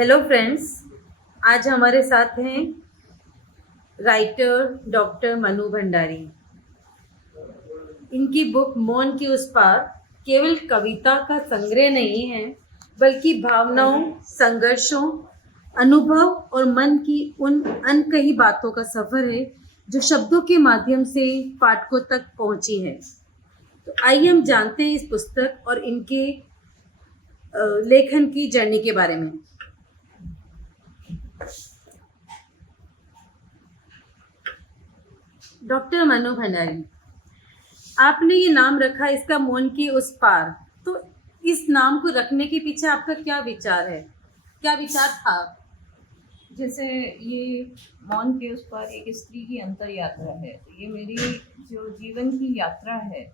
Hello friends. आज हमारे साथ हैं राइटर डॉक्टर मनु भंडारी। इनकी बुक मौन के उस पार केवल कविता का संग्रह नहीं है, बल्कि भावनाओं, संघर्षों, अनुभव और मन की उन अनकही बातों का सफर है जो शब्दों के माध्यम से पाठकों तक पहुंची है। तो आइए हम जानते हैं इस पुस्तक और इनके लेखन की जर्नी के बारे में। डॉक्टर मनु भंडारी, आपने ये नाम रखा इसका मौन के उस पार, तो इस नाम को रखने के पीछे आपका क्या विचार है, क्या विचार था? जैसे ये मौन के उस पार एक स्त्री की अंतर यात्रा है। ये मेरी जो जीवन की यात्रा है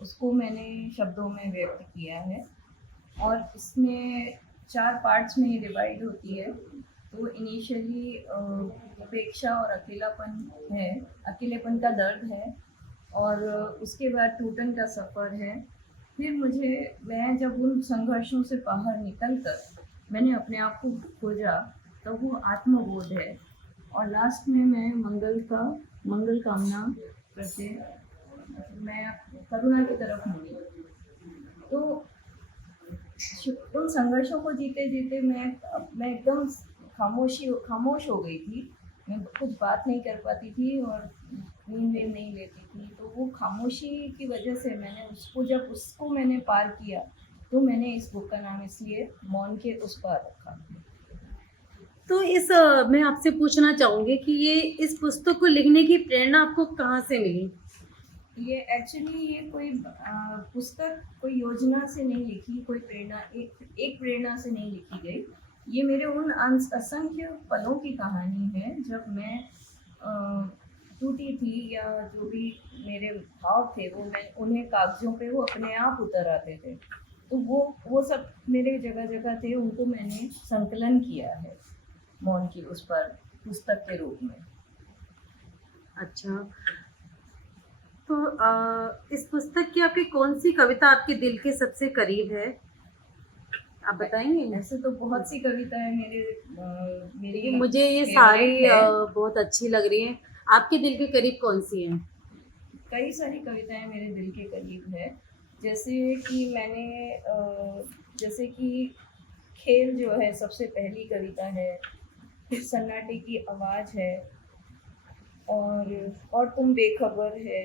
उसको मैंने शब्दों में व्यक्त किया है और इसमें 4 पार्ट्स में ये डिवाइड होती है। तो इनिशियली उपेक्षा और अकेलापन है, अकेलेपन का दर्द है और उसके बाद टूटन का सफ़र है। फिर मैं जब उन संघर्षों से बाहर निकल कर मैंने अपने आप को खोजा तो वो आत्मबोध है और लास्ट में मैं मंगल कामना करते मैं करुणा की तरफ मुड़ी। तो उन संघर्षों को जीते जीते मैं एकदम खामोश हो गई थी। मैं कुछ बात नहीं कर पाती थी और नींद नहीं लेती थी। तो वो खामोशी की वजह से जब उसको मैंने पार किया तो मैंने इस बुक का नाम इसलिए मौन के उस पार रखा। तो मैं आपसे पूछना चाहूँगी कि ये इस पुस्तक को लिखने की प्रेरणा आपको कहाँ से मिली? ये एक्चुअली ये कोई पुस्तक कोई योजना से नहीं लिखी, कोई प्रेरणा एक प्रेरणा से नहीं लिखी गई। ये मेरे उन असंख्य पलों की कहानी है जब मैं टूटी थी या जो भी मेरे भाव थे वो मैं उन्हें कागज़ों पे वो अपने आप उतर आते थे। तो वो सब मेरे जगह-जगह थे, उनको मैंने संकलन किया है मौन की उस पर पुस्तक के रूप में। अच्छा, तो इस पुस्तक की आपकी कौन सी कविता आपके दिल के सबसे करीब है? आप बताएंगे? ऐसे तो बहुत सी कविताएं मेरी मुझे ये सारी फेवरेट है। बहुत अच्छी लग रही हैं। आपके दिल के करीब कौन सी है? कई सारी कविताएं मेरे दिल के करीब है। जैसे कि जैसे कि खेल जो है सबसे पहली कविता है, फिर सन्नाटे की आवाज़ है और तुम बेखबर है,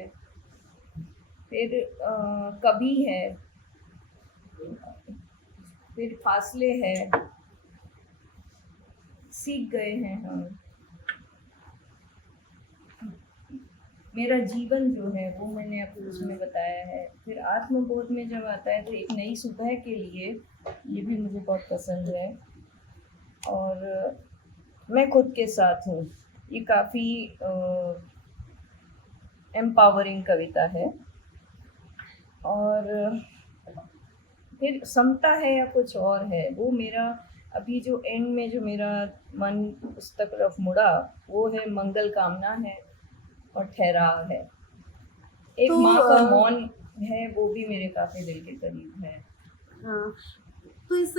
फिर कभी है, फिर फासले है, सीख गए हैं हम, मेरा जीवन जो है वो मैंने आपको उसमें बताया है। फिर आत्मबोध में जब आता है तो एक नई सुबह के लिए, ये भी मुझे बहुत पसंद है। और मैं खुद के साथ हूँ, ये काफ़ी एम्पावरिंग कविता है। और फिर समता है या कुछ और है, वो मेरा अभी जो एंड में जो मेरा मन उस तरफ मुड़ा वो है मंगल कामना है और ठहराव है। एक तो माँ का मौन है, वो भी मेरे काफ़ी दिल के करीब है। हाँ, तो इस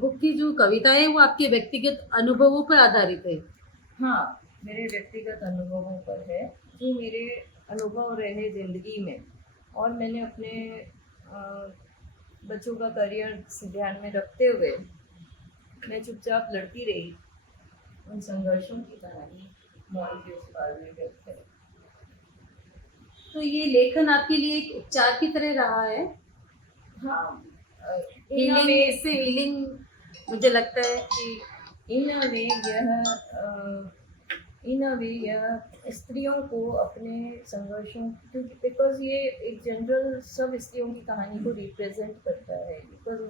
बुक की जो कविता है वो आपके व्यक्तिगत अनुभवों पर आधारित है? हाँ, मेरे व्यक्तिगत अनुभवों पर है, जो मेरे अनुभव रहे ज़िंदगी में और मैंने अपने बच्चों का करियर से ध्यान में रखते हुए मैं चुपचाप लड़ती रही। उन संघर्षों की कहानी मौन के उस पार में व्यक्त है। तो ये लेखन आपके लिए एक उपचार की तरह रहा है? हाँ, हीलिंग, इससे हीलिंग मुझे लगता है कि इन अ वे यह स्त्रियों को अपने संघर्षों, क्योंकि बिकॉज़ ये एक जनरल सब स्त्रियों की कहानी को रिप्रेजेंट करता है। बिकॉज़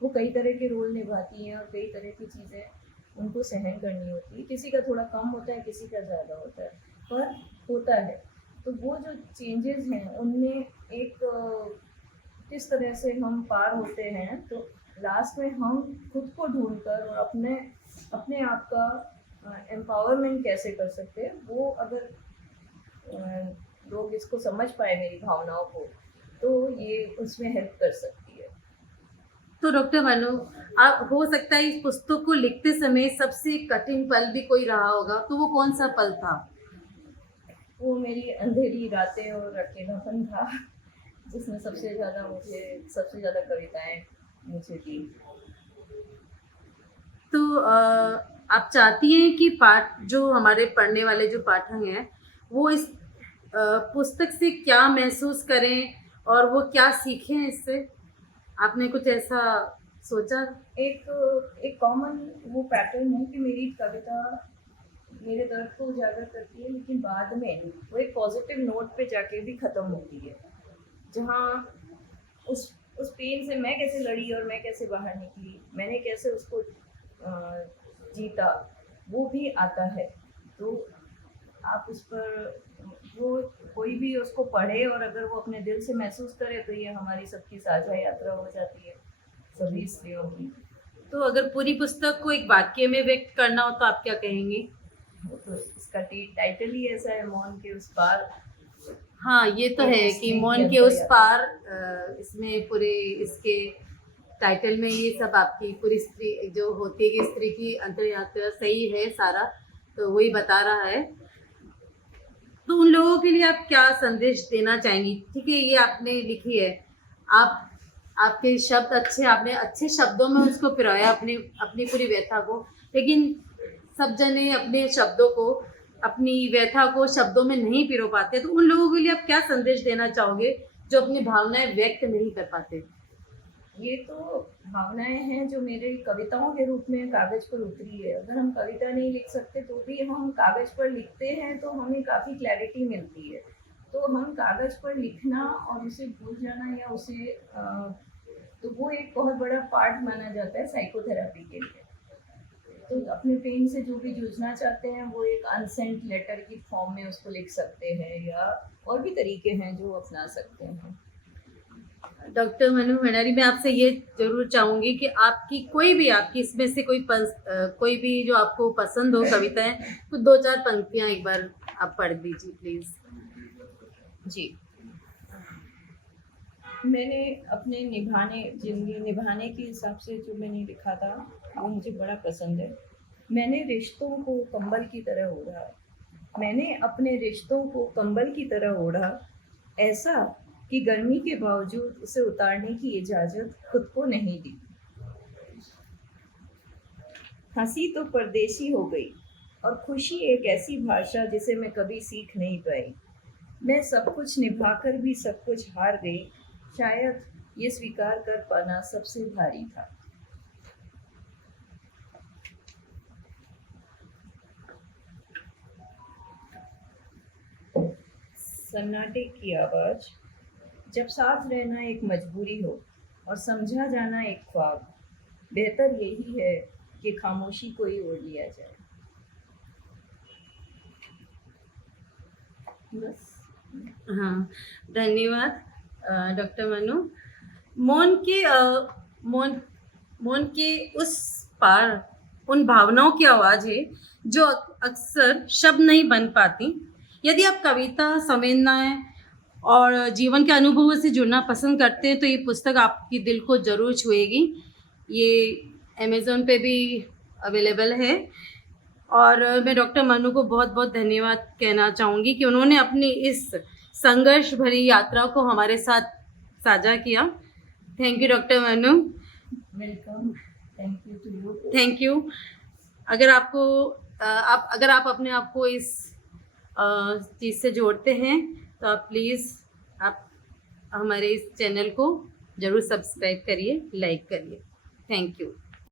वो कई तरह के रोल निभाती हैं और कई तरह की चीज़ें उनको सहन करनी होती है। किसी का थोड़ा कम होता है, किसी का ज़्यादा होता है, पर होता है। तो वो जो चेंजेस हैं उनमें एक किस तरह से हम पार होते हैं, तो लास्ट में हम खुद को ढूँढकर और अपने अपने आप का एम्पावरमेंट कैसे कर सकते हैं, वो अगर लोग इसको समझ पाए मेरी भावनाओं को, तो ये उसमें हेल्प कर सकती है। तो डॉक्टर मनु, आप हो सकता है इस पुस्तक को लिखते समय सबसे कठिन पल भी कोई रहा होगा, तो वो कौन सा पल था? वो मेरी अंधेरी रातें और अकेलापन था, जिसने सबसे ज़्यादा कविताएं मुझे दी। तो आप चाहती हैं कि पाठ जो हमारे पढ़ने वाले जो पाठक हैं वो इस पुस्तक से क्या महसूस करें और वो क्या सीखें इससे? आपने कुछ ऐसा सोचा? एक एक कॉमन वो पैटर्न है कि मेरी कविता मेरे दर्द को उजागर करती है, लेकिन बाद में वो एक पॉजिटिव नोट पे जाके भी ख़त्म होती है, जहाँ उस पेन से मैं कैसे लड़ी और मैं कैसे बाहर निकली, मैंने कैसे उसको जीता, वो भी आता है। तो आप उस पर वो कोई भी उसको पढ़े और अगर वो अपने दिल से महसूस करे तो ये हमारी सबकी साझा यात्रा हो जाती है, सभी स्त्रियों की। तो अगर पूरी पुस्तक को एक वाक्य में व्यक्त करना हो तो आप क्या कहेंगी? तो इसका टाइटल ही ऐसा है, मौन के उस पार। हाँ, ये तो है कि मौन के उस पार। इसमें पूरे इसके टाइटल में ये सब आपकी पूरी स्त्री जो होती है कि स्त्री की अंतर्यात्रा सही है सारा, तो वही बता रहा है। तो उन लोगों के लिए आप क्या संदेश देना चाहेंगी? ठीक है, ये आपने लिखी है, आपके शब्द अच्छे, आपने अच्छे शब्दों में उसको पिरोया अपनी अपनी पूरी व्यथा को, लेकिन सब जने अपने शब्दों को, अपनी व्यथा को शब्दों में नहीं पिरो पाते। तो उन लोगों के लिए आप क्या संदेश देना चाहोगे जो अपनी भावनाएं व्यक्त नहीं कर पाते? ये तो भावनाएं हैं जो मेरे कविताओं के रूप में कागज पर उतरी है। अगर हम कविता नहीं लिख सकते तो भी हम कागज पर लिखते हैं तो हमें काफ़ी क्लैरिटी मिलती है। तो हम कागज पर लिखना और उसे भूल जाना या उसे तो वो एक बहुत बड़ा पार्ट माना जाता है साइकोथेरेपी के लिए। तो अपने पेन से जो भी जूझना चाहते हैं वो एक अनसेंट लेटर की फॉर्म में उसको लिख सकते हैं, या और भी तरीके हैं जो अपना सकते हैं। डॉक्टर मनु भंडारी, मैं आपसे ये जरूर चाहूँगी कि आपकी कोई भी, आपकी इसमें से कोई भी जो आपको पसंद हो कविताएं, तो 2-4 पंक्तियां एक बार आप पढ़ दीजिए प्लीज़। जी, मैंने अपने ज़िंदगी निभाने के हिसाब से जो मैंने लिखा था वो मुझे बड़ा पसंद है। मैंने रिश्तों को कंबल की तरह ओढ़ा, मैंने अपने रिश्तों को कंबल की तरह ओढ़ा, ऐसा कि गर्मी के बावजूद उसे उतारने की इजाज़त खुद को नहीं दी। हंसी तो परदेशी हो गई और खुशी एक ऐसी भाषा जिसे मैं कभी सीख नहीं पाई। मैं सब कुछ निभाकर भी सब कुछ हार गई, शायद ये स्वीकार कर पाना सबसे भारी था। सन्नाटे की आवाज़, जब साथ रहना एक मजबूरी हो और समझा जाना एक ख्वाब, बेहतर यही है कि खामोशी को ही ओढ़ लिया जाए। बस। हाँ, धन्यवाद डॉक्टर मनु। मौन के उस पार उन भावनाओं की आवाज़ है जो अक्सर शब्द नहीं बन पाती। यदि आप कविता, संवेदनाएं और जीवन के अनुभवों से जुड़ना पसंद करते हैं तो ये पुस्तक आपकी दिल को ज़रूर छुएगी। ये अमेज़न पे भी अवेलेबल है। और मैं डॉक्टर मनु को बहुत बहुत धन्यवाद कहना चाहूँगी कि उन्होंने अपनी इस संघर्ष भरी यात्रा को हमारे साथ साझा किया। Thank you doctor Manu. Welcome. Thank you to you. Thank you. अगर आप अपने आप को इस चीज़ से जोड़ते हैं तो आप प्लीज़ आप हमारे इस चैनल को ज़रूर सब्सक्राइब करिए, लाइक करिए। Thank you.